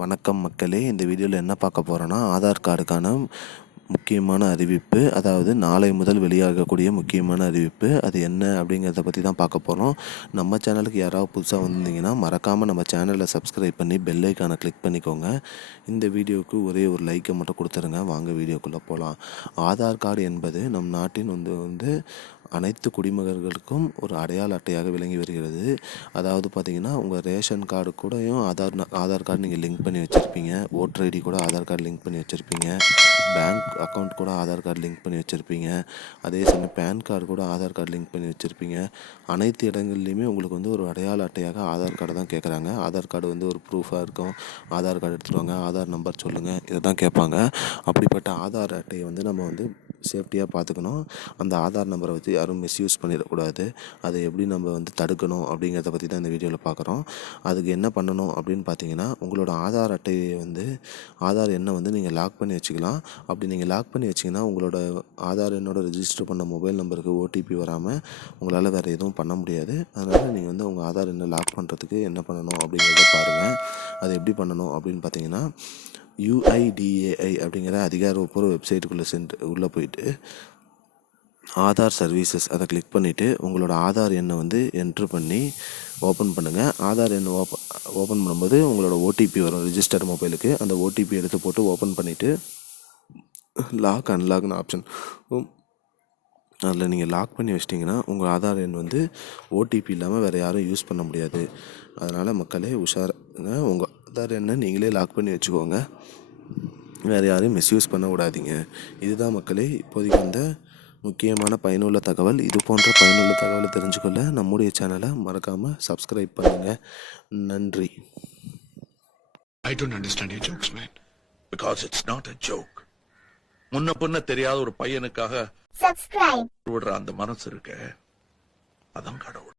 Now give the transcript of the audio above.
வணக்கம் மக்களே, இந்த வீடியோவில் என்ன பார்க்க போகிறோன்னா ஆதார் கார்டுக்கான முக்கியமான அறிவிப்பு. அதாவது நாளை முதல் வெளியாகக்கூடிய முக்கியமான அறிவிப்பு. அது என்ன அப்படிங்கிறத பற்றி தான் பார்க்க போகிறோம். நம்ம சேனலுக்கு யாராவது புதுசாக வந்திருந்தீங்கன்னா மறக்காமல் நம்ம சேனலை சப்ஸ்கிரைப் பண்ணி பெல் ஐக்கானை கிளிக் பண்ணிக்கோங்க. இந்த வீடியோவுக்கு ஒரே ஒரு லைக்கை மட்டும் கொடுத்துருங்க. வாங்க வீடியோக்குள்ளே போகலாம். ஆதார் கார்டு என்பது நம் நாட்டின் வந்து அனைத்து குடிமகன்களுக்கும் ஒரு அடையாள அட்டையாக விளங்கி வருகிறது. அதாவது பார்த்திங்கன்னா உங்கள் ரேஷன் கார்டு கூடயும் ஆதார் கார்டு நீங்கள் லிங்க் பண்ணி வச்சுருப்பீங்க. ஓட்டர் ஐடி கூட ஆதார் கார்டு லிங்க் பண்ணி வச்சுருப்பீங்க. பேங்க் அக்கௌண்ட் கூட ஆதார் கார்டு லிங்க் பண்ணி வச்சுருப்பீங்க. அதே சமயம் பேன் கார்டு கூட ஆதார் கார்டு லிங்க் பண்ணி வச்சுருப்பீங்க. அனைத்து இடங்கள்லையுமே உங்களுக்கு வந்து ஒரு அடையாள அட்டையாக ஆதார் கார்டை தான் கேட்குறாங்க. ஆதார் கார்டு வந்து ஒரு ப்ரூஃபாக இருக்கும். ஆதார் கார்டு எடுத்துகிட்டு வாங்க, ஆதார் நம்பர் சொல்லுங்கள், இதை தான் கேட்பாங்க. அப்படிப்பட்ட ஆதார் அட்டையை வந்து நம்ம வந்து சேஃப்டியாக பார்த்துக்கணும். அந்த ஆதார் நம்பரை வச்சு யாரும் மிஸ்யூஸ் பண்ணிடக்கூடாது. அதை எப்படி நம்ம வந்து தடுக்கணும் அப்படிங்கிறத பற்றி தான் இந்த வீடியோவில் பார்க்குறோம். அதுக்கு என்ன பண்ணணும் அப்படின்னு பார்த்தீங்கன்னா, உங்களோட ஆதார் அட்டையை வந்து ஆதார் எண்ணை வந்து நீங்கள் லாக் பண்ணி வச்சுக்கலாம். அப்படி நீங்கள் லாக் பண்ணி வச்சிங்கன்னா உங்களோட ஆதார் எண்ணோட ரெஜிஸ்டர் பண்ண மொபைல் நம்பருக்கு ஓடிபி வராமல் உங்களால் வேறு எதுவும் பண்ண முடியாது. அதனால் நீங்கள் வந்து உங்கள் ஆதார் எண்ணை லாக் பண்ணுறதுக்கு என்ன பண்ணணும் அப்படிங்கிறத பாருங்கள். அது எப்படி பண்ணணும் அப்படின்னு பார்த்தீங்கன்னா, UIDAI அப்படிங்கிற அதிகாரப்பூர்வ வெப்சைட்டுக்குள்ளே உள்ளே போயிட்டு ஆதார் சர்வீசஸ் அதை கிளிக் பண்ணிவிட்டு உங்களோட ஆதார் எண்ணை வந்து என்ட்ரு பண்ணி ஓப்பன் பண்ணுங்கள். ஆதார் எண்ணை ஓப்பன் பண்ணும்போது உங்களோட ஓடிபி வரும் ரிஜிஸ்டர்ட் மொபைலுக்கு. அந்த ஓடிபி எடுத்து போட்டு ஓப்பன் பண்ணிவிட்டு லாக் அன்லாக்னு ஆப்ஷன் அதில் நீங்கள் லாக் பண்ணி வச்சிட்டிங்கன்னா உங்கள் ஆதார் எண் வந்து ஓடிபி இல்லாமல் வேறு யாரும் யூஸ் பண்ண முடியாது. அதனால் மக்களே உஷாருங்க. உங்கள் ஆதார் எண்ணை நீங்களே லாக் பண்ணி வச்சுக்கோங்க. வேறு யாரையும் மிஸ்யூஸ் பண்ண விடாதீங்க. இதுதான் மக்களே இப்போதைக்கு வந்த முக்கியமான பயனுள்ள தகவல். இது போன்ற பயனுள்ள தகவலை தெரிஞ்சுக்கொள்ள நம்முடைய சேனலை மறக்காமல் சப்ஸ்கிரைப் பண்ணுங்கள். நன்றி. I don't understand your jokes, man. Because it's not a joke. முன்ன பின்ன தெரியாத ஒரு பையனுக்காக விடுற அந்த மனசு இருக்க, அதான் கடவுள்.